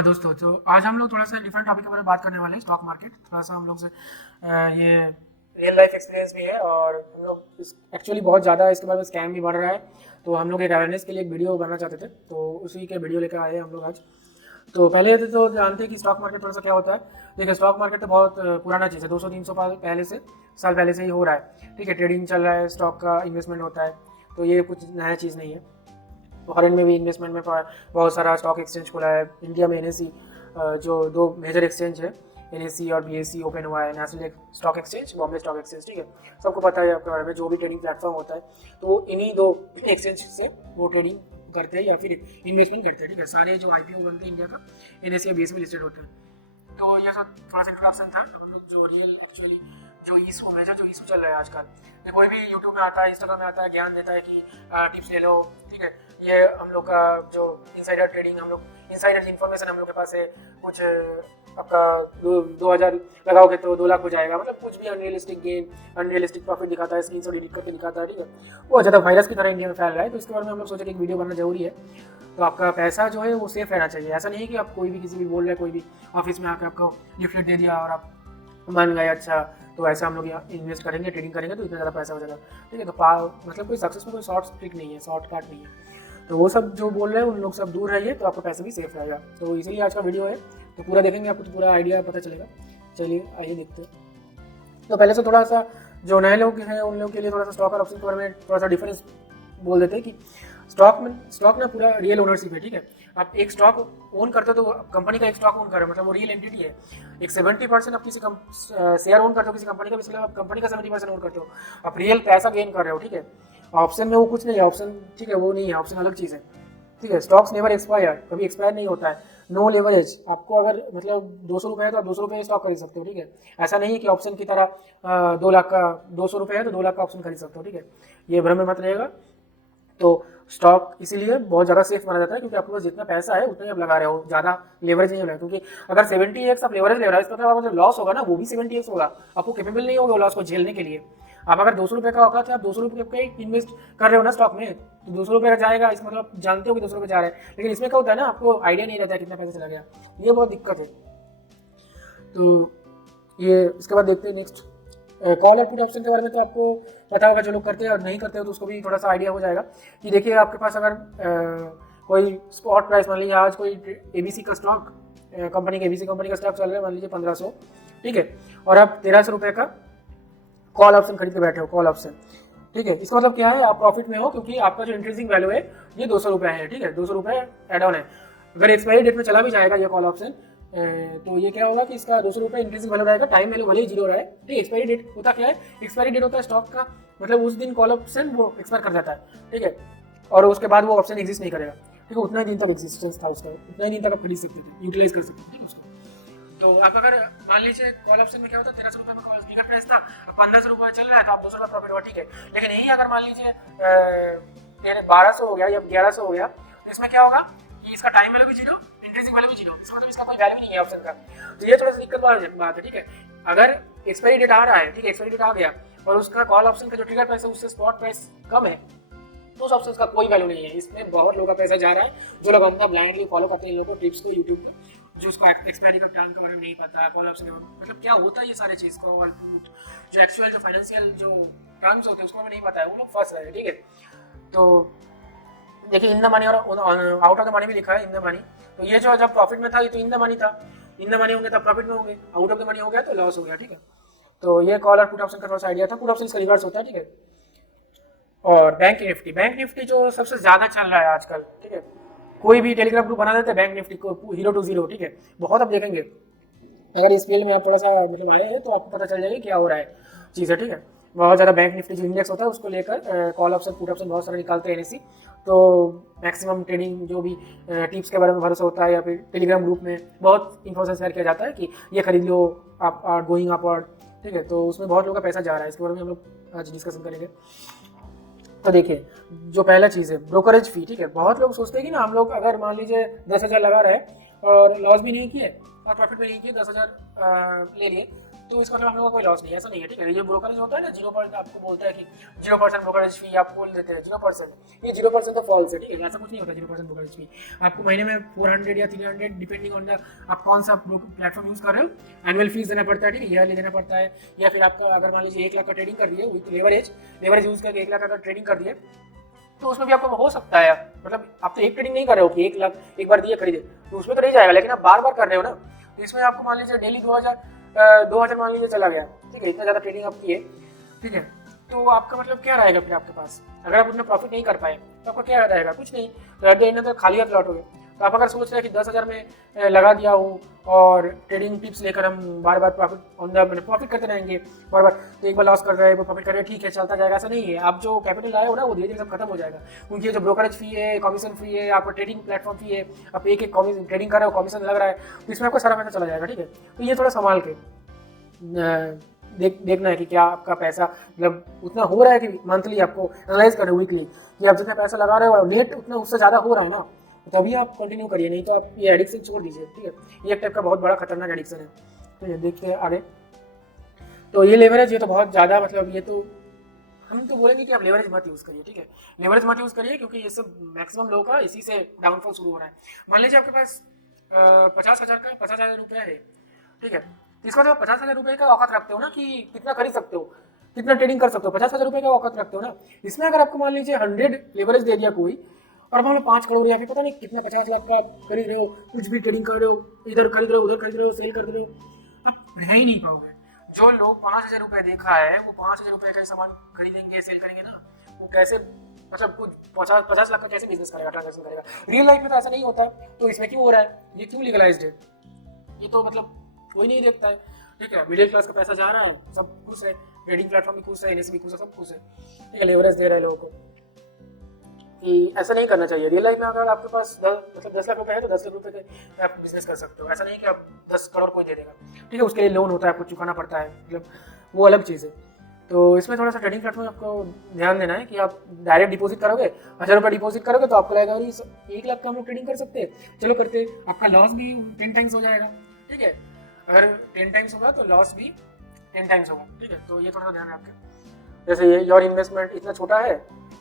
हाँ दोस्तों, तो आज हम लोग थोड़ा सा डिफरेंट टॉपिक के बारे में बात करने वाले हैं। स्टॉक मार्केट थोड़ा सा हम लोग से ये रियल लाइफ एक्सपीरियंस भी है और हम लोग एक्चुअली बहुत ज़्यादा इसके बारे में स्कैम भी बढ़ रहा है। तो हम लोग एक अवेयरनेस के लिए एक वीडियो बनाना चाहते थे, तो उसी के वीडियो लेकर आए हम लोग आज। तो पहले तो जानते हैं कि स्टॉक मार्केट थोड़ा सा क्या होता है। देखिए, स्टॉक मार्केट तो बहुत पुराना चीज़ है, 200-300 साल पहले से ही हो रहा है। ठीक है, ट्रेडिंग चल रहा है, स्टॉक का इन्वेस्टमेंट होता है, तो ये कुछ नया चीज़ नहीं है। फॉरेन में भी इन्वेस्टमेंट में बहुत सारा स्टॉक एक्सचेंज खुला है। इंडिया में NSE जो दो मेजर एक्सचेंज है, NSE और BSE ओपन हुआ है, national stock exchange, Bombay stock exchange. ठीक है, सबको पता है आपके बारे में। जो भी ट्रेडिंग प्लेटफॉर्म होता है तो इन्हीं दो एक्सचेंज से वो ट्रेडिंग करते हैं या फिर इन्वेस्टमेंट करते हैं। ठीक है, सारे जो IPO बनते हैं इंडिया का NSE और BSE में लिस्टेड होते हैं। तो ये सब थोड़ा सा इंट्रोडक्शन था। हम लोग जो रियल एक्चुअली जो इशू मेजर जो इशू चल रहा है आजकल, ये कोई भी यूट्यूब में आता है, इंस्टाग्राम में आता है, ज्ञान देता है कि टिप्स ले लो। ठीक है, ये हम लोग का जो इनसाइडर ट्रेडिंग, हम लोग इनसाइडर इन्फॉर्मेशन हम लोग के पास है। कुछ आपका 2000 लगाओगे तो 2 लाख हो जाएगा, मतलब कुछ भी अनरियलिस्टिक गेन, अनरियलिस्टिक प्रॉफिट दिखाता है, स्क्रीन शॉट एडिट करके दिखाता है। ठीक है, वो ज़्यादा वायरस की तरह इंडिया में फैल रहा है, तो इसके बारे में हम लोग सोचे कि एक वीडियो बनाना जरूरी है। तो आपका पैसा जो है वो सेफ रहना चाहिए। ऐसा नहीं है कि आप कोई भी किसी भी बोल रहे हैं, कोई भी ऑफिस में आकर आपको लिफ्लेट दे दिया और आप मान गए अच्छा तो ऐसा हम लोग यहाँ इन्वेस्ट करेंगे, ट्रेडिंग करेंगे तो इतना ज़्यादा पैसा हो जाएगा। ठीक है, तो मतलब कोई सक्सेस में कोई शॉर्ट ट्रिक नहीं है, शॉर्टकट नहीं है। तो वो सब जो बोल रहे हैं उन लोग सब दूर रहिए, तो आपका पैसा भी सेफ रहेगा। तो इसीलिए आज का वीडियो है, तो पूरा देखेंगे आपको तो पूरा आइडिया पता चलेगा। चलिए आइए देखते हैं। तो पहले से थोड़ा सा जो नए लोग हैं उन लोग के लिए थोड़ा सा स्टॉक और ऑप्शन के बारे में थोड़ा सा डिफरेंस बोल देते हैं कि स्टॉक ना पूरा रियल ओनरशिप है। ठीक है, आप एक स्टॉक ओन करते हो तो कंपनी का एक स्टॉक ओन कर रहे हो, मतलब वो रियल एंटिटी है। एक 70% आप किसी शेयर ओन करते हो किसी कंपनी का, इसलिए आप कंपनी का 70% ओन करते हो, आप रियल पैसा गेन कर रहे हो। ठीक है, ऑप्शन में वो कुछ नहीं है, ऑप्शन ठीक है वो नहीं है, ऑप्शन अलग चीज़ है। ठीक है, स्टॉक्स नेवर एक्सपायर, कभी एक्सपायर नहीं होता है। नो लेवरेज, आपको अगर मतलब 200 रुपये है तो आप 200 रुपये स्टॉक खरीद सकते हो। ठीक है, ऐसा नहीं है कि ऑप्शन की तरह 2 लाख का 200 रुपये है तो 2 लाख का ऑप्शन खरीद सकते हो। ठीक है, ये भ्रम में मत रहेगा। तो स्टॉक इसीलिए बहुत ज़्यादा सेफ माना जाता है, क्योंकि आपके पास जितना पैसा है उतना ही आप लगा रहे हो, ज़्यादा लेवरेज नहीं हो रहा है। क्योंकि अगर 70x आप लेवरेज ले रहे हो, इसका मतलब जो लॉस होगा ना वो भी 70x होगा, आपको कैपेबल नहीं होगा लॉस को झेलने के लिए। आप अगर 200 रुपये का औकात है, आप 200 रुपये का इन्वेस्ट कर रहे हो ना स्टॉक में, तो 200 रुपये का जाएगा, इसका मतलब आप जानते हो कि 200 रुपये जा रहे हैं। लेकिन इसमें क्या होता है ना, आपको आइडिया नहीं रहता है कितना पैसा चला गया, ये बहुत दिक्कत है। तो ये इसके बाद देखते हैं नेक्स्ट कॉल और पुट ऑप्शन के बारे में। तो आपको पता होगा, जो लोग करते हैं और नहीं करते हो तो उसको भी थोड़ा सा आइडिया हो जाएगा कि देखिए आपके पास अगर कोई स्पॉट प्राइस, मान लीजिए आज कोई ABC का स्टॉक, कंपनी का ABC कंपनी का स्टॉक चल रहा है मान लीजिए 1500। ठीक है, और आप 1300 रुपये का कॉल ऑप्शन खरीद के बैठे हो, कॉल ऑप्शन। ठीक है, इसका मतलब क्या है, आप प्रॉफिट में हो, क्योंकि आपका जो इंक्रीजिंग वैल्यू है ये 200 रुपये है। ठीक है, 200 रुपये एड ऑन है। अगर एक्सपायरी डेट में चला भी जाएगा ये कॉल ऑप्शन, तो ये क्या होगा कि इसका 200 रुपये इंक्रीजिंग वैल्यू रहेगा, टाइम वैल्यू भले ही 0 रहा है। ठीक है, एक्सपायरी डेट होता क्या है, एक्सपायरी डेट होता है स्टॉक का, मतलब उस दिन कॉल ऑप्शन वो एक्सपायर कर जाता है। ठीक है, और उसके बाद वो ऑप्शन एग्जिस्ट नहीं करेगा। ठीक है, उतना ही दिन तक एग्जिस्टेंस था उसका, उतना ही दिन तक आप खरीद सकते थे, यूटिलाइज कर सकते थे उसको। तो आप अगर मान लीजिए कॉल ऑप्शन में क्या होता है, 1300 रुपये में कॉल टिकट प्राइस था, 1500 रुपये चल रहा है तो आप 200 रुपये प्रॉफिट हुआ। ठीक है, लेकिन यही अगर मान लीजिए 1200 हो गया या 1100 हो गया, तो इसमें क्या होगा कि इसका टाइम वैल्यू भी 0, इंक्रीजिंग वैल्यू भी 0, इसका मतलब इसका कोई वैल्यू नहीं है ऑप्शन का। तो ये थोड़ा सा दिक्कत वाली बात है। ठीक है, अगर एक्सपायरी डेट आ रहा है, ठीक है, एक्सपायरी डेट आ गया और उसका कॉल ऑप्शन का जो ट्रिगर प्राइस है उससे स्पॉट प्राइस कम है, तो उस ऑप्शन का कोई वैल्यू नहीं है। इसमें बहुत लोगों का पैसा जा रहा है, जो लोग अंदर ब्लाइंडली फॉलो करते हैं इन लोगों को टिप्स को यूट्यूब पर, जो उसको एक्सपायरी का टाइम के बारे में नहीं पता, कॉल ऑप्शन के मतलब क्या होता है, ये सारे चीज़ कॉल पुट जो एक्चुअल जो फाइनेंशियल जो टर्म्स होते हैं उसको हमें नहीं पता है, वो लोग फंस रहे हैं। ठीक है, तो देखिए इन द मनी और आउट ऑफ द मनी भी लिखा है, इन द मनी। तो ये जो जब प्रॉफिट में था ये तो इन द मनी था, इन द मनी होंगे तब प्रॉफिट में होंगे, आउट ऑफ द मनी हो गया तो लॉस हो गया। ठीक है, तो ये कॉल और पुट ऑप्शन का थोड़ा सा आइडिया था। पुट ऑप्शन इसका रिवर्स होता है। ठीक है, और बैंक निफ्टी जो सबसे ज़्यादा चल रहा है आजकल। ठीक है, कोई भी टेलीग्राम ग्रुप बना देते हैं बैंक निफ्टी को 0 to 0। ठीक है, बहुत आप देखेंगे, अगर इस फील्ड में आप थोड़ा सा मतलब आए हैं तो आपको पता चल जाएगा क्या हो रहा है चीज़ें। ठीक है, बहुत ज़्यादा बैंक निफ्टी जो इंडेक्स होता है उसको लेकर कॉल ऑप्शन पुट ऑप्शन बहुत सारे निकालते हैं NSE। तो मैक्सिमम ट्रेडिंग जो भी टिप्स के बारे में भरोसा होता है, या फिर टेलीग्राम ग्रुप में बहुत इन्फॉर्मेशन शेयर किया जाता है कि ये खरीद लो, आप आर गोइंग अपवर्ड। ठीक है, तो उसमें बहुत लोगों का पैसा जा रहा है, इसके बारे में हम लोग आज डिस्कशन करेंगे। तो देखिए, जो पहला चीज़ है ब्रोकरेज फी। ठीक है, बहुत लोग सोचते हैं कि ना हम लोग अगर मान लीजिए 10,000 लगा रहे हैं और लॉस भी नहीं किए और प्रॉफिट भी नहीं किए, 10,000 ले लिए, तो इसका मतलब हम लोग का कोई लॉस नहीं है, ऐसा नहीं है, ठीक है। ये ब्रोकरेज होता है ना 0%, आपको बोलता है कि 0% ब्रोकरेज फी आपको बोल देते हैं 0%, ये 0% तो फॉल्स है, ठीक है। ऐसा कुछ नहीं होता 0% ब्रोकरेज फी। आपको महीने में 400 या 300 डिपेंडिंग ऑन द आप कौन सा प्लेटफॉर्म यूज कर रहे हो, एनुअल फीस देना पड़ता है, ठीक है, ईयरली देना पड़ता है। या फिर आपका अगर मान लीजिए 1 लाख का ट्रेडिंग कर दिए विथ लेवरेज यूज करके 1 लाख का ट्रेडिंग कर दिए, तो उसमें भी आपको हो सकता है, मतलब आप तो एक ट्रेडिंग नहीं कर रहे हो कि 1 लाख एक बार दिए खरीदे, तो उसमें तो नहीं जाएगा, लेकिन आप बार बार कर रहे हो ना, तो इसमें आपको मान लीजिए डेली 2000 मान लीजिए चला गया, ठीक है, इतना ज़्यादा ट्रेडिंग आप किए, ठीक है, तो आपका मतलब क्या रहेगा फिर आपके पास, अगर आप उतना प्रॉफिट नहीं कर पाए तो आपका क्या रहेगा, कुछ नहीं, तो एट द एंड तो खाली हाथ लौटोगे। तो आप अगर सोच रहे हैं कि 10,000 में लगा दिया हूँ और ट्रेडिंग टिप्स लेकर हम बार बार प्रॉफिट ऑन द मैंने प्रॉफिट करते रहेंगे बार बार, तो एक बार लॉस कर रहे हैं वो प्रॉफिट कर रहे हैं, ठीक है चलता जाएगा, ऐसा नहीं है। आप जो कैपिटल लाए हो ना वो धीरे धीरे सब खत्म हो जाएगा, क्योंकि ये जो ब्रोकरेज फी है, कमीशन फी है, आपका ट्रेडिंग प्लेटफॉर्म फी है, आप एक एक ट्रेडिंग कर रहे हो कमीशन लग रहा है, तो इसमें आपको सारा पैसा चला जाएगा, ठीक है। तो ये थोड़ा संभाल के देखना है कि क्या आपका पैसा मतलब उतना हो रहा है कि मंथली आपको एनालाइज करें वीकली कि आप जितना पैसा लगा रहे हो नेट उतना उससे ज़्यादा हो रहा है ना, तभी आप कंटिन्यू करिए, नहीं तो आप ये एडिक्शन छोड़ दीजिए, ठीक है। ये एक टाइप का बहुत बड़ा खतरनाक एडिक्शन है, ठीक है। देखिए आगे, तो ये लेवरेज, ये तो बहुत ज़्यादा मतलब ये तो हम तो बोलेंगे कि आप लेवरेज मत यूज़ करिए, ठीक है, लेवरेज मत यूज़ करिए, क्योंकि ये सब मैक्सिमम लोगों का इसी से डाउनफॉल शुरू हो रहा है। मान लीजिए आपके पास 50,000 रुपया है, ठीक है, तो इसका जो 50,000 रुपये का औकात रखते हो ना कि कितना खरीद सकते हो, कितना ट्रेडिंग कर सकते हो, 50,000 रुपये का औकात रखते हो ना, इसमें अगर आपको मान लीजिए 100 लेवरेज दे दिया कोई, और मान लो 5 करोड़ या फिर पता नहीं कितना 50 लाख का खरीद रहे हो, कुछ भी ट्रेडिंग कर रहे हो, इधर खरीद रहे हो उधर खरीद रहे हो, सेल कर रहे हो, आप रह ही नहीं पाओगे। जो लोग 5,000 रुपये देखा है वो 5,000 रुपये का सामान खरीदेंगे सेल करेंगे ना, वो कैसे मतलब कुछ 50 लाख का कैसे बिजनेस करेगा, ट्रांजेक्शन करेगा। रियल लाइफ में तो ऐसा नहीं होता, तो इसमें क्यों हो रहा है, ये क्यों लीगलाइज्ड है, ये तो मतलब कोई नहीं देखता है, ठीक है। मिडिल क्लास का पैसा जा रहा है, सब खुश है, ट्रेडिंग प्लेटफॉर्म भी खुश है, एनएससी भी खुश है, सब खुश है, ठीक है, लेवरेज दे रहे हैं लोगों को। कि ऐसा नहीं करना चाहिए। रियल लाइफ में अगर आपके पास 10 लाख रुपए है तो 10 लाख रुपए के आप बिजनेस कर सकते हो, ऐसा नहीं कि आप 10 करोड़ कोई दे देगा, ठीक है, उसके लिए लोन होता है, आपको चुकाना पड़ता है, मतलब वो अलग चीज़ है। तो इसमें थोड़ा सा ट्रेडिंग प्लेटफॉर्म आपको ध्यान देना है कि आप डायरेक्ट डिपॉजिट करोगे, 1,000 रुपये डिपॉजिट करोगे तो आपको लगेगा 1 लाख का हम लोग ट्रेडिंग कर सकते हैं, चलो करते, आपका लॉस भी 10 टाइम्स हो जाएगा, ठीक है। अगर 10 टाइम्स होगा तो लॉस भी 10 टाइम्स होगा, ठीक है। तो ये थोड़ा सा ध्यान रखें। जैसे ये योर इन्वेस्टमेंट इतना छोटा है,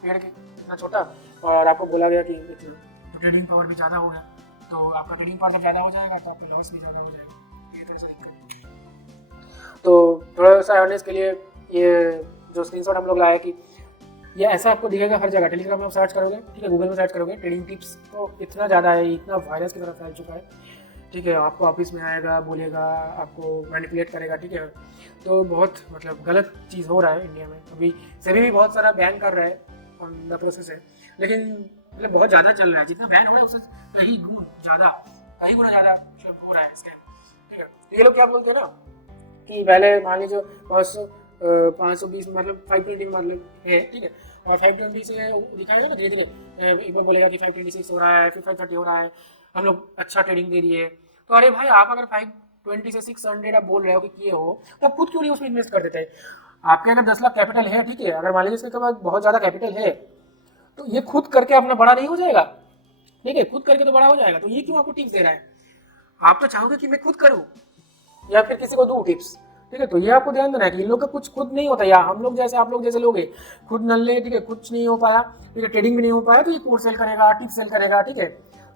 पेड़ के इतना छोटा, और आपको बोला गया कि ट्रेडिंग पावर भी ज़्यादा हो गया, तो आपका ट्रेडिंग पावर जब ज़्यादा हो जाएगा तो आपका लॉस भी ज़्यादा हो जाएगा, ये थोड़ा सा दिक्कत है। तो थोड़ा सा अवेयरनेस के लिए ये जो स्क्रीनशॉट हम लोग लाए कि ये ऐसा आपको दिखेगा हर जगह, टेलीग्राम में आप सर्च करोगे, ठीक है, गूगल में सर्च करोगे, ट्रेडिंग टिप्स तो इतना ज़्यादा है, इतना वायरस की तरह फैल चुका है, ठीक है। आपको ऑफिस में आएगा, बोलेगा, आपको मैनिपुलेट करेगा, ठीक है। तो बहुत मतलब गलत चीज़ हो रहा है इंडिया में। अभी सेबी भी बहुत सारा बैन कर रहा है, ऑन द प्रोसेस है, लेकिन मतलब बहुत ज़्यादा चल रहा है, जितना बैन हो रहा है उससे कहीं गुना ज़्यादा मतलब हो रहा है स्कैम, ठीक है। तो ये लोग क्या बोलते हैं ना कि पहले मान लीजिए 520 मतलब 520 मतलब है, ठीक है, और 520 से दिखाएगा ना धीरे धीरे, एक बार बोलेगा कि 526 हो रहा है, फिर 530 हो रहा है, हम लोग अच्छा ट्रेडिंग दे दिए, तो अरे भाई आप अगर 520 से 600 आप बोल रहे हो कि किए हो, तो आप खुद क्यों नहीं उसमें इन्वेस्ट कर देते हैं। आपके अगर 10 लाख कैपिटल है, ठीक है, अगर मान लीजिए इसके बाद बहुत ज़्यादा कैपिटल है, तो ये खुद करके अपना बड़ा नहीं हो जाएगा, ठीक है, खुद करके तो बड़ा हो जाएगा, तो ये क्यों आपको टिप्स दे रहा है। आप तो चाहोगे कि मैं खुद करूँ या फिर किसी को दूँ टिप्स, ठीक है। तो ये आपको ध्यान देना है कि इन लोग का कुछ खुद नहीं होता, या हम लोग जैसे आप लोग जैसे लोग हैं खुद नल्ले, ठीक है, कुछ नहीं हो पाया, ठीक है, ट्रेडिंग भी नहीं हो पाया, तो ये कोर्स सेल करेगा, टिप्स सेल करेगा, ठीक है।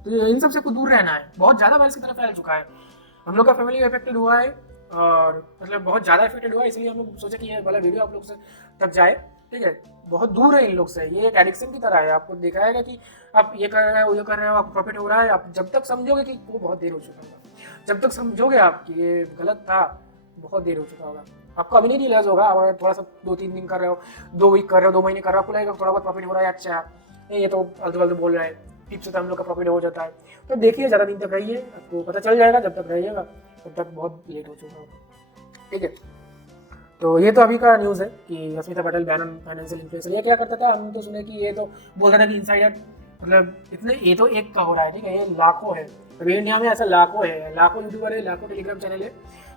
तो इन सबसे दूर रहना है, बहुत ज़्यादा वायरस की तरफ फैल चुका है, हम लोग का फैमिली इफेक्टेड हुआ है, और मतलब बहुत ज़्यादा इफेक्टेड हुआ है, इसलिए हम लोग सोचे कि ये वाला वीडियो आप लोग से तक जाए, ठीक है। बहुत दूर है इन लोग से, ये एक एडिक्शन की तरह है, आपको दिखाएगा कि आप ये कर रहे हो, ये कर रहे हो, आपको प्रॉफिट हो रहा है, आप जब तक समझोगे कि वो बहुत देर हो चुका होगा, जब तक समझोगे आप कि ये गलत था बहुत देर हो चुका होगा, आपको अभी नहीं रियलाइज होगा। अगर थोड़ा सा 2-3 दिन कर रहे हो, 2 वीक कर रहे हो, 2 महीने कर रहे हो, आपको लगेगा थोड़ा बहुत प्रॉफिट हो रहा है, अच्छा नहीं ये तो फालतू बोल रहा है, टिप्स से तो हम लोग का प्रॉफिट हो जाता है। तो देखिए ज़्यादा दिन तक रहिए, आपको पता चल जाएगा, जब तक रहिएगा तब तक बहुत लेट हो चुका होगा, ठीक है। तो ये तो अभी का न्यूज़ है कि Asmita Patel ban on financial influencer. ये क्या करता था, हम तो सुने कि ये तो बोलता था कि इनसाइडर मतलब इतने, ये तो एक का हो रहा है, ठीक है, ये लाखों है, अभी इंडिया में ऐसा लाखों है, लाखों यूट्यूबर है, लाखों टेलीग्राम चैनल है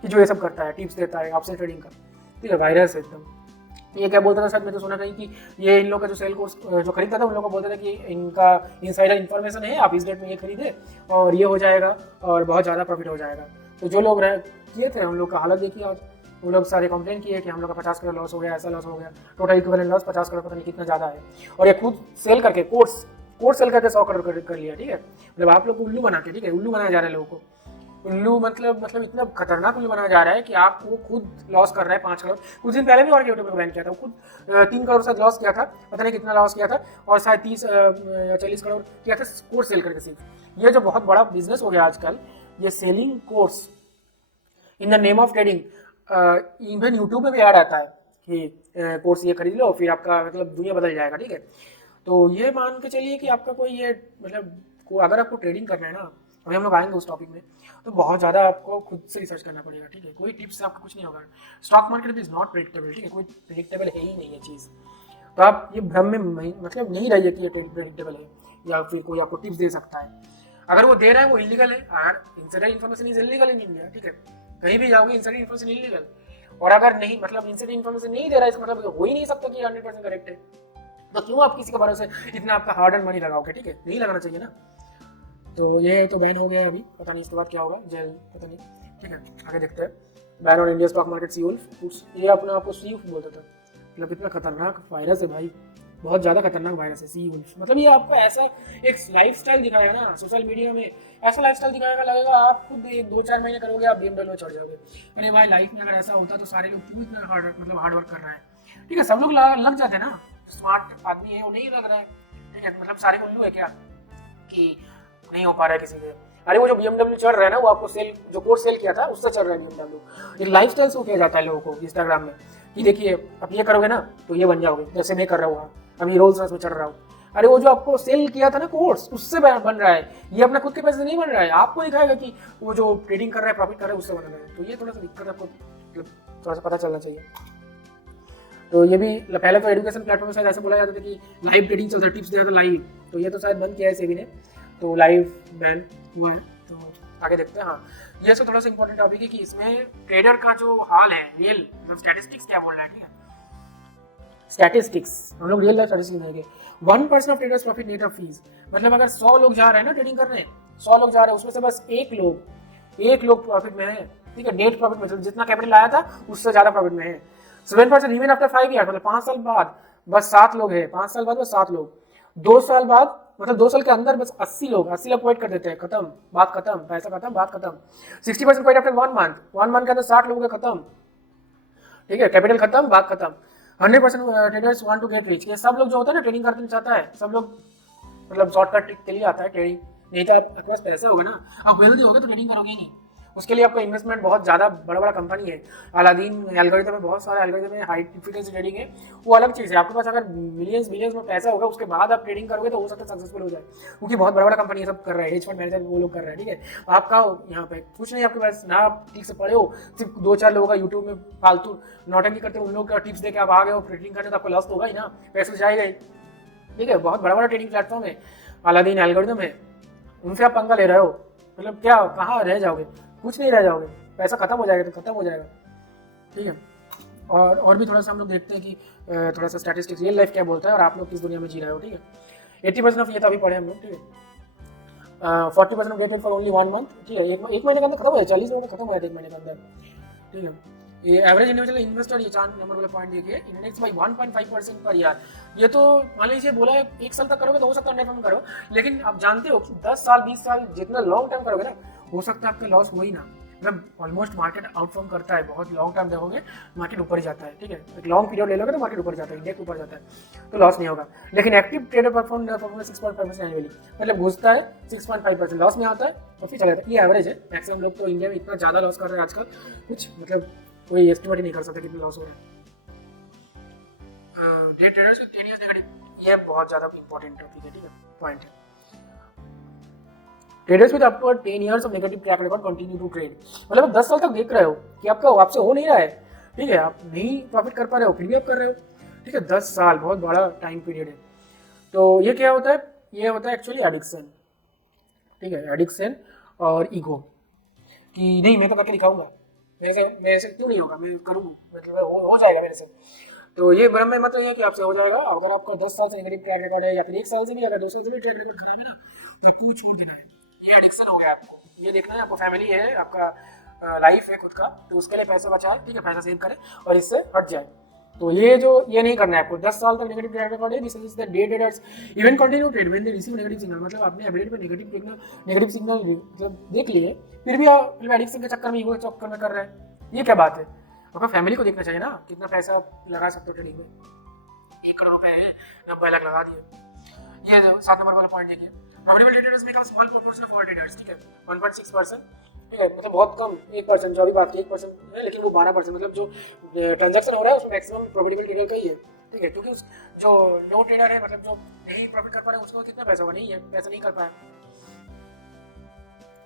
कि जो ये सब करता है, टिप्स देता है ऑप्शन ट्रेडिंग का, ठीक है, वायरस है एकदम। ये क्या बोलता था, शायद मैं तो सुना कहीं कि ये इन लोग का जो सेल कोर्स जो खरीदता था उन लोगों को बोलता था कि इनका इनसाइडर इन्फॉर्मेशन है, आप इस डेट में ये खरीदे और ये हो जाएगा और बहुत ज़्यादा प्रॉफिट हो जाएगा। तो जो लोग किए थे उन लोग का हालत देखिए आज, वो लोग सारे कंप्लेन किए कि हम लोग का 50 करोड़ लॉस हो गया, ऐसा लॉस हो गया, टोटल इक्विवेलेंट लॉस 50 करोड़ पता नहीं कितना ज़्यादा है। और ये खुद सेल करके कोर्स सेल करके 100 करोड़ कर लिया, ठीक है। मतलब आप लोग को उल्लू बना के, ठीक है, उल्लू बनाया जा रहा है लोगों को। उल्लू मतलब इतना खतरनाक उल्लू बनाया जा रहा है कि आपको खुद लॉस कर रहा है 5 करोड़। कुछ दिन पहले भी और यूट्यूब को बैन किया था, वो खुद 3 करोड़ शायद लॉस किया था, पता नहीं कितना लॉस किया था, और शायद 30 या 40 करोड़ किया था कोर्स सेल करके सिर्फ। ये जो बहुत बड़ा बिजनेस हो गया आजकल, ये selling course in the name of trading. Even YouTube में भी ऐड आता है कि कोर्स ये खरीद लो, फिर आपका मतलब दुनिया बदल जाएगा, ठीक है। तो ये मान के चलिए कि आपका कोई ये मतलब अगर आपको ट्रेडिंग करना है ना, अभी हम लोग आएंगे उस टॉपिक में, तो बहुत ज़्यादा आपको खुद से रिसर्च करना पड़ेगा, ठीक है। कोई टिप्स से आपको कुछ नहीं होगा। Stock market is not predictable, ठीक है, कोई प्रेडिक्टेबल है ही नहीं है चीज़। तो आप ये भ्रम में मतलब नहीं रहिए कि ये प्रेडिक्टेबल है या फिर कोई आपको टिप्स दे सकता है। अगर वो दे रहा है वो इलीगल है। अगर insider information is illegal in India, ठीक है, कहीं भी जाओगे इनसाइडर इन्फॉर्मेशन इलीगल। और अगर नहीं मतलब इनसाइडर इन्फॉर्मेशन नहीं दे रहा है, इसका मतलब हो ही नहीं सकता कि 100% करेक्ट है। तो क्यों आप किसी के भरोसे इतना आपका हार्ड एंड मनी लगाओगे, ठीक है, नहीं लगाना चाहिए ना। तो ये तो बैन हो गया अभी, पता नहीं इसके बाद क्या होगा, जेल पता नहीं, ठीक है, आगे देखते हैं। Ban on India stock market sea wolf, ये अपने आप को सी वुल्फ बोलता था। मतलब कितना खतरनाक वायरस है भाई, बहुत ज़्यादा खतरनाक वायरस है सी वुल्फ। मतलब ये आपको ऐसा एक लाइफस्टाइल दिखाएगा ना सोशल मीडिया में, ऐसा लाइफस्टाइल दिखाएगा, लगेगा आप खुद 2-4 महीने करोगे आप BMW में चढ़ जाओगे। अरे भाई लाइफ में अगर ऐसा होता तो सारे लोग क्यों इतना हार्ड वर्क कर रहा है, ठीक है। सब लोग लग जाते हैं ना, स्मार्ट आदमी है वो नहीं लग रहा है, ठीक है। मतलब सारे उल्लू है क्या कि नहीं हो पा रहा है किसी से। अरे वो जो BMW चढ़ रहा है ना, वो आपको सेल जो कोर्स सेल किया था उससे चढ़ रहा है BMW। एक लाइफस्टाइल शो किया जाता है लोगों को इंस्टाग्राम में कि देखिए अब ये करोगे ना तो ये बन जाओगे, जैसे मैं कर रहा हूँ अभी रोल्स रॉयस में चढ़ रहा हूँ। अरे वो जो आपको सेल किया था ना कोर्स, उससे बन रहा है, ये अपना खुद के पैसे से नहीं बन रहा है। आपको दिखाएगा कि वो जो ट्रेडिंग कर रहा है प्रॉफिट कर रहा है उससे बन रहा है। तो ये थोड़ा सा दिक्कत आपको थोड़ा सा पता चलना चाहिए। तो ये भी पहले तो एजुकेशन प्लेटफॉर्म में शायद ऐसे बोला जाता था कि लाइव ट्रेडिंग चलता है, टिप्स दिया था लाइव, तो ये तो शायद बंद किया है सेबी ने, तो लाइव बैन हुआ है। तो आगे देखते हैं। हाँ, ये सब थोड़ा सा इंपॉर्टेंट टॉपिक है कि इसमें ट्रेडर का जो हाल है रियल मतलब स्टैटिस्टिक्स क्या बोल रहा है, ठीक है। स्टैटिस्टिक्स हम लोग रियल लाइफ स्टैटिस्टिक्स देंगे। 1% of traders profit net of fees, मतलब अगर 100 लोग जा रहे हैं ना ट्रेडिंग करने, 100 लोग जा रहे हैं, उसमें से बस एक लोग प्रॉफिट में है, ठीक है, नेट प्रॉफिट में, जितना कैपिटल आया था उससे ज्यादा प्रॉफिट में है। 7% रिमेन आफ्टर 5 ईयर, मतलब 5 साल बाद बस 7 लोग है, 5 साल बाद बस 7 लोग, 2 साल बाद मतलब 2 साल के अंदर बस 80 लोग क्विट कर देते हैं, खत्म, बात खत्म, पैसा खत्म, बात खत्म। 60% क्विट आफ्टर 1 मंथ के अंदर 60 लोगों का खत्म, ठीक है, कैपिटल खत्म, बात खत्म। 100% traders want to get rich, ये सब लोग जो होता है ना ट्रेडिंग करना चाहता है, सब लोग मतलब शॉर्टकट के लिए आता है ट्रेडिंग। नहीं तो आपके पास पैसा होगा ना, आप वेल्दी होगे तो ट्रेडिंग करोगे ही नहीं। उसके लिए आपको इन्वेस्टमेंट बहुत ज़्यादा बड़ा कंपनी है, अलादीन एल्गोरिथम में बहुत सारे एल्गोरिथम में, हाई फ्रीक्वेंसी ट्रेडिंग है, वो अलग चीज़ है। आपके पास अगर मिलियंस बिलियंस में पैसा होगा उसके बाद आप ट्रेडिंग करोगे तो हो सकता है सक्सेसफुल हो जाए, क्योंकि बहुत बड़ा कंपनी है, सब कर रहे हैं, हेज फंड मैनेजर वो लोग कर रहे हैं, ठीक है। आपका यहाँ पे कुछ नहीं, आपके पास ना आप ठीक से पढ़े हो, सिर्फ 2-4 लोगों का यूट्यूब में फालतू नौटंकी करते हो, उन लोग का टिप्स दे के आप आ गए हो ट्रेडिंग करने, तो आपको लॉस तो होगा ही ना, पैसे जाएगा ही, ठीक है। बहुत बड़ा ट्रेडिंग प्लेटफॉर्म है, अलादीन एल्गोरिथम है, उनसे आप पंगा ले रहे हो, मतलब क्या कहाँ रह जाओगे, कुछ नहीं रह जाओगे, पैसा खत्म हो जाएगा तो खत्म हो जाएगा, ठीक है। और भी थोड़ा सा हम लोग देखते हैं कि थोड़ा सा स्टैटिस्टिक्स रियल लाइफ क्या बोलता है और आप लोग किस दुनिया में जी रहे हो, ठीक है। 80% ऑफ ये तो अभी पढ़े हम लोग, ठीक है। 40% of gated for only 1 month, ठीक है, एक महीने के अंदर खत्म हो जाए, 40 लोगों का खत्म हो जाए 1 महीने के अंदर, ठीक है। ये एवरेज इंडिविजुअल इन्वेस्टर, ये 4 नंबर वाला पॉइंट देखिए, इंडेक्स बाई 1.5% पर ईयर। ये तो मान लीजिए बोला है 1 साल तक करोगे तो हो सकता है अंडरफॉर्म करो, लेकिन आप जानते हो कि 10 साल 20 साल जितना लॉन्ग टर्म करोगे ना, हो सकता है आपका लॉस हो ही ना। मतलब ऑलमोस्ट मार्केट आउटफॉर्म करता है, बहुत लॉन्ग टर्म देखोगे मार्केट ऊपर ही जाता है, ठीक है। एक लॉन्ग पीरियड ले लोगे तो मार्केट ऊपर जाता है, इंडेक्स ऊपर जाता है, तो लॉस नहीं होगा। लेकिन एक्टिव ट्रेडर परफॉर्म 6.5% एनुअली, मतलब घुसता है 6.5%, लॉस में आता है और फिर चला जाता है। ये एवरेज है, मैक्सिमम लोग तो इंडिया में इतना ज़्यादा लॉस कर रहे हैं आजकल, कुछ मतलब कोई एस्टिमेट ही नहीं कर सकता कितना लॉस हो रहा है। Day traders with 10 years negative, ये बहुत ज़्यादा इंपॉर्टेंट टॉपिक है, ठीक है, पॉइंट है। Traders with up to 10 years of negative track record continue to trade, मतलब 10 साल तक देख रहे हो कि आपका आपसे हो नहीं रहा है, ठीक है, आप नहीं प्रॉफिट कर पा रहे हो फिर भी आप कर रहे हो, ठीक है। 10 साल बहुत बड़ा टाइम पीरियड है। तो ये क्या होता है, ये होता है एक्चुअली एडिक्शन, ठीक है, एडिक्शन और ईगो कि नहीं मैं तो करके दिखाऊंगा, मेरे से क्यों नहीं होगा, मैं करूँ, मतलब हो जाएगा मेरे से। तो ये भ्रम में मतलब ये है कि आपसे हो जाएगा। अगर आपका 10 साल से नेगेटिव ट्रैक रिकॉर्ड है या फिर 1 साल से भी, अगर 2 साल से भी ट्रैक रिकॉर्ड खराब है ना, तो आपको छोड़ देना है, ये एडिक्शन हो गया आपको। ये देखना है आपको फैमिली है, आपका लाइफ है खुद का, तो उसके लिए पैसा बचाए, ठीक है, पैसा सेव करे और इससे हट जाए। तो ये नहीं करना है आपको। 10 साल तक नेगेटिव ट्रेड रिकॉर्ड है, this is the day traders even continue trade when they receive negative signal. मतलब आपने एवरेज पे नेगेटिव सिग्नल मतलब देख लिए, फिर भी आप एडिक्शन के चक्कर में, ईगो के चक्कर में कर रहे हैं, ये क्या बात है? आपका फैमिली को देखना चाहिए ना, कितना पैसा आप लगा सकते हो ट्रेडिंग में। 1 करोड़ रुपए है, 90 लाख लगा दिए। ये 7 नंबर वाला पॉइंट देखिए, profitable traders make a small proportion of all traders, ठीक है, 1.6%, ठीक है, मतलब बहुत कम, 1%, जो अभी बात की 1% है, लेकिन वो 12%, मतलब जो ट्रांजैक्शन हो रहा है उसमें मैक्सिमम प्रॉफिटेबल ट्रेडर का ही है, ठीक है, क्योंकि जो नो ट्रेडर है, मतलब जो नहीं प्रॉफिट कर पा रहा है, उसको कितना पैसा होगा? नहीं है, पैसा नहीं कर पाया।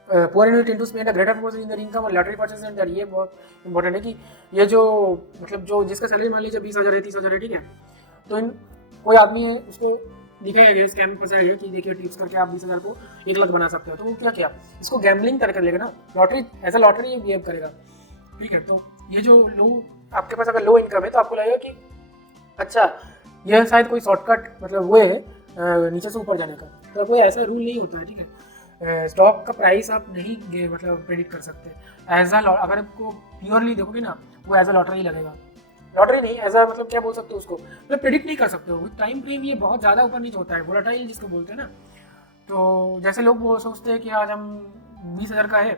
Poor individual tend to spend a greater proportion in their income और लॉटरी परचेज एंड दैट, ये बहुत इंपॉर्टेंट है कि ये जो मतलब जो जिसका सैलरी मान लीजिए 20,000 है, 30,000 है, ठीक है, तो इन कोई आदमी है, उसको दिखाया गया, स्कैम फंसाया गया कि देखिए टिप्स करके आप 20,000 को 1 लाख बना सकते हो, तो वो क्या किया, इसको गैम्बलिंग कर लेगा ना, lottery as a lottery behave करेगा, ठीक है। तो ये जो लो, आपके पास अगर लो इनकम है तो आपको लगेगा कि अच्छा यह शायद कोई शॉर्टकट मतलब वे है नीचे से ऊपर जाने का, तो कोई ऐसा रूल नहीं होता है, ठीक है। स्टॉक का प्राइस आप नहीं मतलब प्रेडिक्ट कर सकते एज अ, अगर आपको प्योरली देखोगे ना, वो एज अ लॉटरी लगेगा, लॉटरी नहीं, ऐसा मतलब क्या बोल सकते हो उसको, मतलब प्रेडिक्ट नहीं कर सकते हो विद टाइम फ्रेम, ये बहुत ज़्यादा ऊपर नीचे होता है, वोलेटाइल जिसको बोलते हैं ना। तो जैसे लोग वो सोचते हैं कि आज हम 20,000 का है,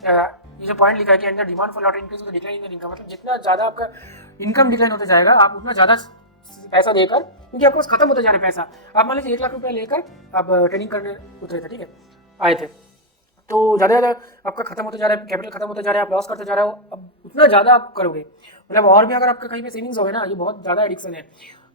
ये जो पॉइंट लिखा है कि under demand for lottery increase with decline in income, मतलब जितना ज़्यादा आपका इनकम डिक्लाइन होता जाएगा, आप उतना ज़्यादा पैसा देकर, क्योंकि आपको खत्म होता जा रहा है पैसा। आप मान लीजिए 1 लाख रुपया लेकर आप ट्रेडिंग करने उतरे थे, ठीक है, आए थे, तो ज़्यादा आपका खत्म होता जा रहा है, कैपिटल खत्म होता जा रहा है, आप लॉस करते जा रहे हो, अब उतना ज़्यादा आप करोगे, मतलब और भी अगर आपका कहीं पे सेविंग्स हो गए ना, ये बहुत ज़्यादा एडिक्शन है,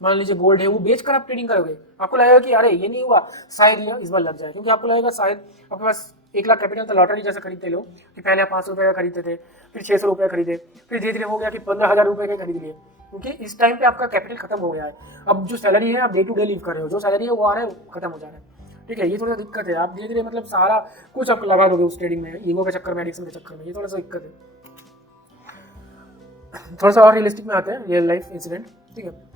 मान लीजिए गोल्ड है, वो बेचकर आप ट्रेडिंग करोगे, आपको लगेगा कि अरे ये नहीं हुआ, शायद ये इस बार लग जाए, क्योंकि आपको लगेगा शायद आपके पास 1 लाख कैपिटल था, लॉटरी जैसे खरीदते लोग कि पहले आप 500 रुपये का खरीदते थे, फिर 600 रुपये खरीदे, फिर धीरे धीरे हो गया कि 15,000 रुपये का खरीद लिए, क्योंकि इस टाइम पे आपका कैपिटल खत्म हो गया है। अब जो सैलरी है आप डे टू डे लीव कर रहे हो, जो सैलरी है वो आ रहा है खत्म हो जा रहा है, ठीक है, ये थोड़ा दिक्कत है। आप धीरे धीरे मतलब सारा कुछ आप लगा दोगे उस ट्रेडिंग में, ईगो के चक्कर में, एडिक्शन के चक्कर में, ये थोड़ा सा दिक्कत है। थोड़ा सा और रियलिस्टिक में आते हैं, रियल लाइफ इंसिडेंट, ठीक है।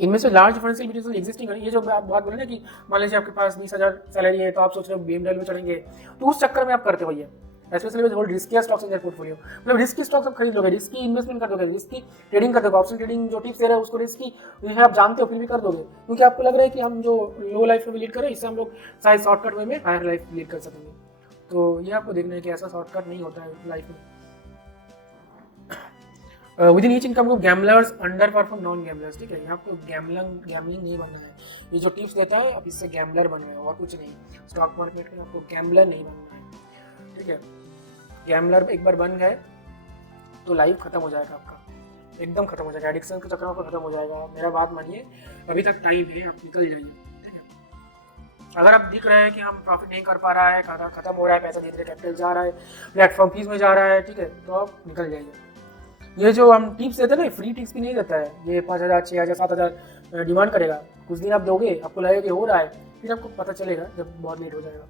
इनमें से लार्ज डिफरेंशियल बिटवीन एग्जिस्टिंग, ये जो आप बात बोले ना कि मान लीजिए आपके पास 20,000 सैलरी है, तो आप सोच रहे हो BMW में चढ़ेंगे, तो उस चक्कर में आप करते हो ये, specially with hold risky stocks in their portfolio, मतलब रिस्की स्टॉक्स आप खरीद लोगे, रिस्की इन्वेस्टमेंट कर दोगे, रिस्की ट्रेडिंग कर दोगे, ऑप्शन ट्रेडिंग जो टिप्स दे रहे हैं उसको रिस्की है, आप जानते हो फिर भी कर दोगे, क्योंकि आपको लग रहा है कि हम जो लो लाइफ में लीड करें, इससे हम लोग शायद शॉर्टकट वे में हायर लाइफ लीड कर सकेंगे। तो ये आपको देखना है कि ऐसा शॉर्टकट नहीं होता है लाइफ में। Within each income group gamblers underperform non gamblers, ठीक है, यहाँ आपको गैमलिंग नहीं बनना है, ये जो टिप्स देता है आप इससे गैमलर बन रहे हो और कुछ नहीं, स्टॉक मार्केट में आपको गैमलर नहीं बनना है, ठीक है। गैमलर एक बार बन गए तो लाइफ खत्म हो जाएगा आपका, एकदम खत्म हो जाएगा, एडिक्शन के चक्कर में खत्म हो जाएगा। मेरा बात मानिए, अभी तक टाइम है, आप निकल जाइए, ठीक है। अगर आप दिख रहे हैं कि हम प्रॉफिट नहीं कर पा रहा है, खाता खत्म हो रहा है, पैसा धीरे धीरे कैपिटल जा रहा है, प्लेटफॉर्म फीस में जा रहा है, ठीक है, तो आप निकल जाइए। ये जो हम टिप्स देते हैं ना, फ्री टिप्स भी नहीं देता है, ये 5,000 6,000 7,000 डिमांड करेगा, कुछ दिन आप दोगे, आपको लगेगा कि हो रहा है, फिर आपको पता चलेगा जब बहुत लेट हो जाएगा।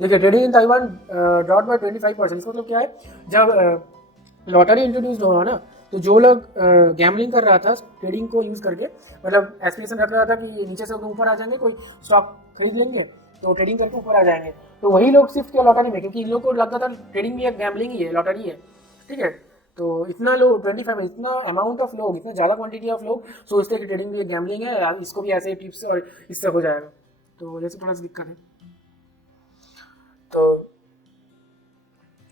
देखिए trading in Taiwan dropped by 25%, इसका मतलब क्या है, जब लॉटरी इंट्रोड्यूस हो रहा ना, तो जो लोग गैमलिंग कर रहा था ट्रेडिंग को यूज़ करके, मतलब एस्पिरेशन रख रहा था कि नीचे से ऊपर आ जाएंगे, कोई स्टॉक खरीद लेंगे तो ट्रेडिंग करके ऊपर आ जाएंगे, तो वही लोग शिफ्ट किया लॉटरी में, क्योंकि इन लोग को लगता था ट्रेडिंग भी एक गैमलिंग ही है, लॉटरी है, ठीक है। तो इतना लोग 25, इतना अमाउंट ऑफ लोग, इतना ज़्यादा क्वांटिटी ऑफ लोग सोचते हैं कि ट्रेडिंग भी एक गैमलिंग है, इसको भी ऐसे टिप्स और इससे हो जाएगा, तो जैसे थोड़ा सा दिक्कत है। तो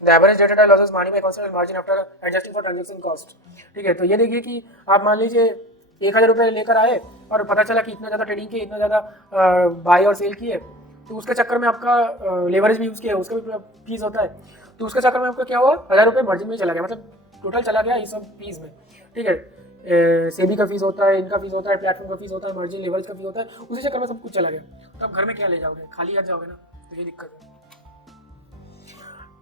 द एवरेज डेटा लॉसेस मानी bye constant margin after adjusting for transaction cost, ठीक है। तो ये देखिए कि आप मान लीजिए 1,000 रुपये लेकर आए और पता चला कि इतना ज़्यादा ट्रेडिंग की, इतना ज़्यादा बाई और सेल किए, तो उसके चक्कर में आपका लेवरेज भी यूज़ किया, उसका भी फीस होता है, तो उसके चक्कर में आपका क्या हुआ, 1,000 रुपये मार्जिन में चला गया, मतलब टोटल चला गया इस सब फीस में, ठीक है। सेबी का फीस होता है, इनका फीस होता है, प्लेटफॉर्म का फीस होता है, मार्जिन लेवरेज का फीस होता है, उसी चक्कर में सब कुछ चला गया, तो आप घर में क्या ले जाओगे, खाली हाथ जाओगे ना, तो ये दिक्कत है।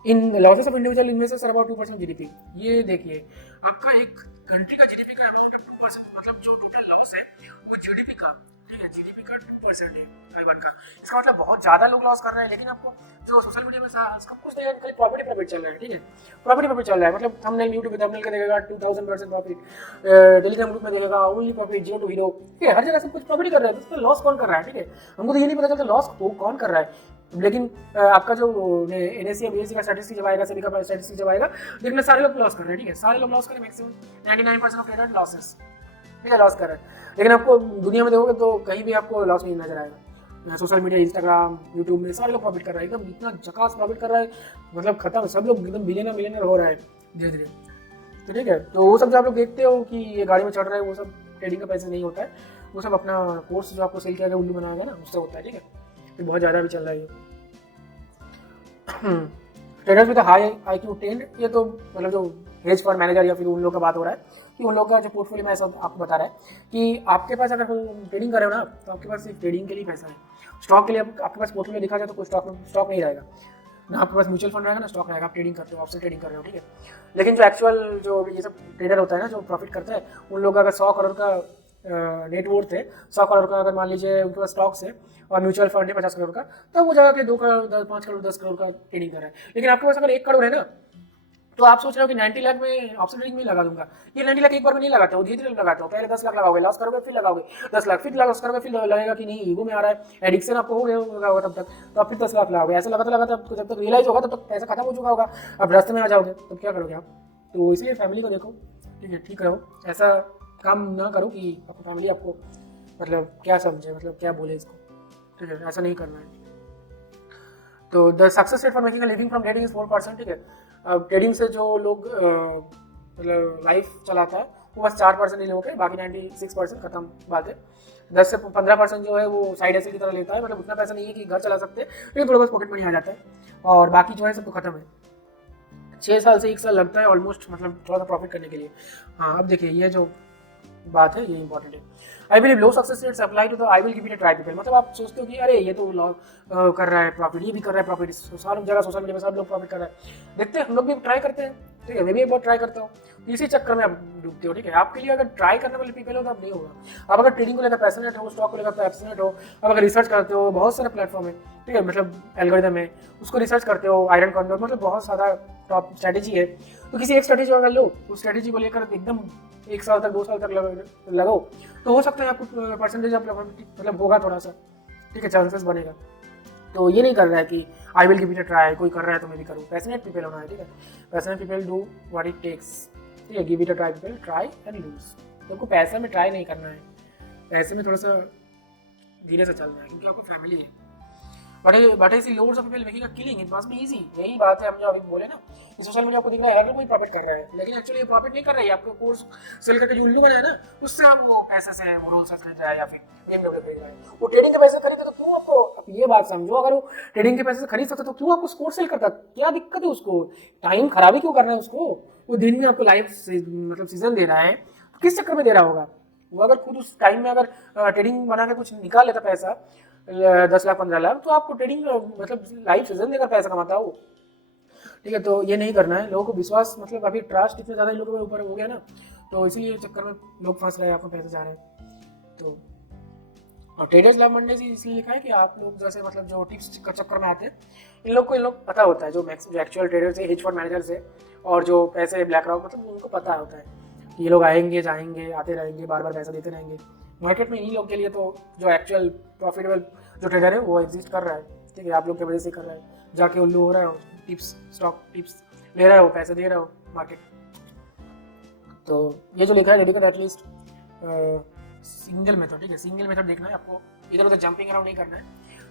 इन losses of individual investors are about 2% GDP, ये देखिए आपका एक कंट्री का जीडीपी का अमाउंट है 2%, मतलब जो टोटल लॉस है वो जीडीपी का, ठीक है, जीडीपी का 2% है ताइवान का, इसका मतलब बहुत ज़्यादा लोग लॉस कर रहे हैं, लेकिन आपको जो सोशल मीडिया में सब कुछ देगा खाली प्रॉफिट चल रहा है, ठीक है, प्रॉफिट चल रहा है, मतलब थंबनेल यूट्यूब पे थंबनेल का देखेगा 2000% प्रॉफिट, टेलीग्राम ग्रुप में देखेगा ओनली प्रॉफिट 0 to हीरो, ठीक है, हर जगह सब कुछ प्रॉफिट कर रहा है, तो उसमें लॉस कौन कर रहा है, ठीक है, हमको तो ये नहीं पता चलता लॉस कौन कर रहा है। लेकिन आपका जो NSE या BSE का स्टैटिस्टिक्स जब आएगा, सभी का स्टैटिस्टिक्स जब आएगा, देखना सारे लोग लॉस कर रहे हैं, ठीक है, सारे लोग लॉस कर रहे हैं, मैक्सिमम 99% ऑफ ट्रेडर लॉसेस, ठीक है, लॉस कर रहे हैं। लेकिन आपको दुनिया में देखोगे तो कहीं भी आपको लॉस नहीं नजर आएगा। सोशल मीडिया, इंस्टाग्राम, यूट्यूब में सारे लोग प्रॉफिट कर रहा है, एकदम इतना झकास प्रॉफिट कर रहा है, मतलब खत्म, सब लोग एकदम बिलियनर हो रहा है धीरे धीरे। तो ठीक है, तो वो सब जो आप लोग देखते हो कि ये गाड़ी में चढ़ रहा है, वो सब ट्रेडिंग का पैसे नहीं होता है, वो सब अपना कोर्स जो आपको सेल किया गया उल्लू बनाएगा ना, उससे होता है, ठीक है। तो बहुत ज़्यादा भी चल रहा है ये। Traders with high IQ tend, ये तो मतलब जो हेज फंड मैनेजर या फिर उन लोगों का बात हो रहा है कि उन लोगों का जो पोर्टफोलियो में ऐसा आपको बता रहा है कि आपके पास अगर ट्रेडिंग कर रहे हो ना, तो आपके पास सिर्फ ट्रेडिंग के लिए पैसा है। स्टॉक के लिए आपके पास पोर्टफोलियो दिखा जाए तो कोई स्टॉक नहीं रहेगा ना, आपके पास म्यूचुअल फंड रहेगा ना स्टॉक रहेगा। आप ट्रेडिंग करते हो, ऑप्शन ट्रेडिंग कर रहे हो, ठीक है। लेकिन जो एक्चुअल जो ये सब ट्रेडर होता है ना, जो प्रॉफिट करता है, उन लोगों का अगर 100 करोड़ का नेटवर्थ है, 100 करोड़ का अगर मान लीजिए उनके पास स्टॉक्स है और म्यूचुअल फंड है 50 करोड़ का, तब वो जगह के 2 करोड़ 5 करोड़ 10 करोड़ का ट्रेडिंग कर रहा है। लेकिन आपके पास अगर 1 करोड़ है ना, तो आप सोच रहे हो कि 90 लाख में ऑप्शन ट्रेडिंग में लगा दूंगा। ये 90 लाख एक बार में नहीं लगाते हो, धीरे धीरे लगाते हो। पहले 10 लाख लगाओगे, लॉस करोगे, फिर लगाओगे 10 लाख, फिर लॉस करोगे, फिर लगेगा कि नहीं ईगो में आ रहा है, एडिक्शन आपको हो गया होगा तब तक, तो आप फिर 10 लाख लगाओगे। ऐसा लगाते लगाते आपको जब तक रियलाइज होगा तब तक पैसा खत्म हो चुका होगा, अब रास्ते में आ जाओगे, तब क्या करोगे आप। तो इसलिए फैमिली को देखो, ठीक है, ठीक रहो, ऐसा काम ना करो कि आपको फैमिली आपको मतलब क्या समझे, मतलब क्या बोले इसको, ठीक है, ऐसा नहीं करना है। तो the success rate for making a living from trading is 4%, ठीक है। अब ट्रेडिंग से जो लोग मतलब लाइफ चलाता है वो बस 4% ही लोग है, बाकी 96% खत्म बात है। 10 से 15% जो है वो साइड एसेट की तरह लेता है, मतलब उतना पैसा नहीं है कि घर चला सकते हैं, लेकिन थोड़ा बहुत पॉकेट मनी आ जाता है, और बाकी जो है सब तो खत्म है। 6 साल से 1 साल लगता है ऑलमोस्ट, मतलब थोड़ा सा प्रॉफिट करने के लिए। हाँ, अब देखिए ये जो बात है ये इंपॉर्टेंट है। I believe low success rates apply to the I will give it a try people, मतलब आप सोचते हो कि अरे ये तो कर रहा है प्रॉफिट, ये भी कर रहा है प्रॉफिट, सारी जगह सोशल मीडिया में सब लोग प्रॉफिट कर रहे हैं, देखते हैं हम लोग भी ट्राई करते हैं, ठीक है, मैं भी एक बार ट्राई करता हूँ। तो इसी चक्कर में आप डूबते हो, ठीक है। आपके लिए अगर ट्राई करने वाले पीपल हो तो आप नहीं होगा। आप अगर ट्रेडिंग को लेकर पैशनेट हो, स्टॉक को लेकर पैशनेट हो, आप अगर रिसर्च करते हो, बहुत सारे प्लेटफॉर्म है, ठीक है, मतलब एल्गोरिथम है, उसको रिसर्च करते हो, आयरन कॉन्डोर, मतलब बहुत सारा टॉप स्ट्रैटेजी है, तो किसी एक स्ट्रैटेजी अगर लो, उस स्ट्रैटेजी को लेकर एकदम 1 साल तक 2 साल तक लगाओ, तो हो सकता है आपको परसेंटेज मतलब होगा थोड़ा सा, ठीक है, चांसेस बनेगा। तो ये नहीं कर रहा है कि आई will give it a try, कोई कर रहा है तो मैं भी करूँ, पैशनेट पीपल होना है, ठीक है, passionate people do what it takes, ठीक है, give it a try people, try and lose. तो आपको पैसे में ट्राई नहीं करना है, पैसे में थोड़ा सा धीरे से चलना है, क्योंकि आपको फैमिली है। बट ऐसी loads of people making a killing, it must be easy. यही बात है, हम जो अभी बोले ना, सोशल मीडिया आपको दिख रहा है अगर कोई प्रॉफिट कर रहा है, लेकिन एक्चुअली ये प्रॉफिट नहीं कर रहा है, आपको कोर्स सेल करके जो उल्लू बना है ना, उससे आप वो पैसे से वो रोल्स खरीद रहा है या फिर BMW खरीद रहा है। वो ट्रेडिंग के पैसे खरीदे तो क्यों आपको, अब ये बात समझो, अगर वो ट्रेडिंग के पैसे से खरीद सकता तो क्यों आपको कोर्स सेल करता, क्या दिक्कत है उसको, टाइम खराबी क्यों करना है उसको। वो दिन में आपको लाइव मतलब सीजन दे रहा है, तो किस चक्कर में दे रहा होगा वो। अगर खुद उस टाइम में अगर ट्रेडिंग बना के कुछ निकाल लेता पैसा 10 लाख 15 लाख, तो आपको ट्रेडिंग मतलब लाइव सीजन देकर पैसा कमाता हो, ठीक है। तो ये नहीं करना है, लोगों को विश्वास, मतलब अभी ट्रस्ट इतना ज़्यादा लोगों के ऊपर हो गया ना, तो इसीलिए चक्कर में लोग फंस रहे हैं, आपको पैसे जा रहे हैं। तो और ट्रेडर्स लव मंडे से इसलिए लिखा है कि आप लोग जैसे मतलब जो टिप्स का चक्कर में आते हैं, इन लोग पता होता है, जो एक्चुअल ट्रेडर्स है, हेज फंड मैनेजर्स है, और जो पैसे ब्लैक रॉक, मतलब उनको पता होता है कि ये लोग आएंगे जाएंगे आते रहेंगे, बार बार पैसा देते रहेंगे मार्केट में। इन्हीं लोग के लिए तो जो एक्चुअल प्रॉफिटेबल जो ट्रेडर है वो एग्जिस्ट कर रहा है, ठीक है, आप लोग की वजह से कर रहा है, जाके उल्लू हो रहा हो, टिप्स स्टॉक टिप्स ले रहा हो, पैसे दे रहा हो मार्केट। तो ये जो लिखा है रेडिकल एटलीस्ट सिंगल मेथड, ठीक है, सिंगल मेथड देखना है आपको, इधर उधर जंपिंग अराउंड नहीं करना है,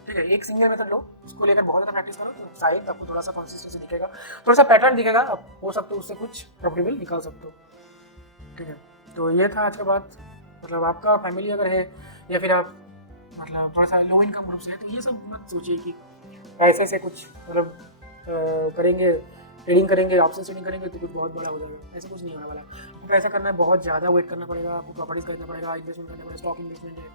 ठीक है। एक सिंगल मेथड लो, उसको लेकर बहुत ज़्यादा प्रैक्टिस करो, तो शायद आपको थोड़ा सा कंसिस्टेंसी दिखेगा, थोड़ा सा पैटर्न दिखेगा, आप हो सकते हो उससे कुछ प्रॉफिटेबल निकाल सकते हो, ठीक है। तो ये था आज का बात, मतलब आपका फैमिली अगर है या फिर आप मतलब थोड़ा सा लो इनकम ग्रुप से है, तो ये सब मत सोचिए कि पैसे से कुछ मतलब करेंगे, ट्रेडिंग करेंगे, ऑप्शन ट्रेडिंग करेंगे तो कुछ बहुत बड़ा हो जाएगा, ऐसा कुछ नहीं होने वाला है। तो ऐसा करना है, बहुत ज़्यादा वेट करना पड़ेगा आपको, प्रॉपर्टीज खरीदना पड़ेगा, इन्वेस्टमेंट करना पड़ेगा, स्टॉक इन्वेस्टमेंट है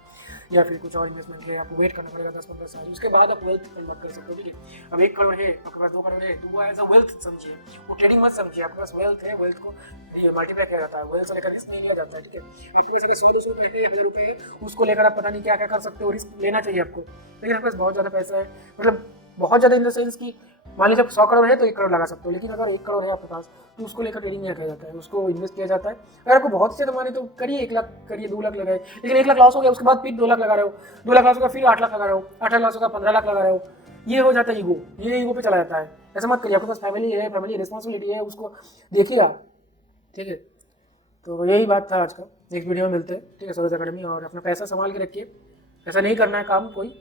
या फिर कुछ और इन्वेस्टमेंट है, आपको वेट करना पड़ेगा 10-15 साल, उसके बाद आप वेल्थ कन्वर्ट कर सकते हो, ठीक है। अब 1 करोड़ है, आपके पास 2 करोड़ है, तो वो एज अ वेल्थ समझिए, वो ट्रेडिंग मत समझिए, आपके पास वेल्थ है, वेल्थ को मल्टीप्लाई किया जाता है, वेल्थ से लेकर रिस्क नहीं लिया जाता है, ठीक है। आपके पास अगर 100-200 रुपये है, 1000 रुपये है, उसको लेकर आप पता नहीं क्या क्या कर सकते हो, रिस्क लेना चाहिए आपको। लेकिन आपके पास बहुत ज़्यादा पैसा है, मतलब बहुत ज़्यादा इन द सेंस कि मान लीजिए 100 करोड़ है तो 1 करोड़ लगा सकते हो, लेकिन अगर 1 करोड़ है आपके पास तो उसको लेकर ट्रेडिंग नहीं किया जाता है, उसको इन्वेस्ट किया जाता है। अगर आपको बहुत से कमाने तो करिए 1 लाख करिए, 2 लाख लगाए, लेकिन 1 लाख लॉस हो गया उसके बाद फिर 2 लाख लगा रहे हो, 2 लाख लॉस होगा फिर 8 लाख लगा रहे हो, 8 लाख लॉस होगा 15 लाख लगा रहे हो, ये हो जाता है ईगो, ये ईगो पे चला जाता है। ऐसा मत करिए, आपके पास फैमिली है, फैमिली रिस्पॉन्सिबिलिटी है, उसको देखिए आप, ठीक है। तो यही बात था आज का, नेक्स्ट वीडियो में मिलते हैं, ठीक है। सूरज अकेडमी, और अपना पैसा संभाल के रखिए, ऐसा नहीं करना है काम कोई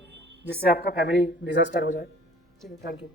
जिससे आपका फैमिली डिजास्टर हो जाए, ठीक है। Thank you.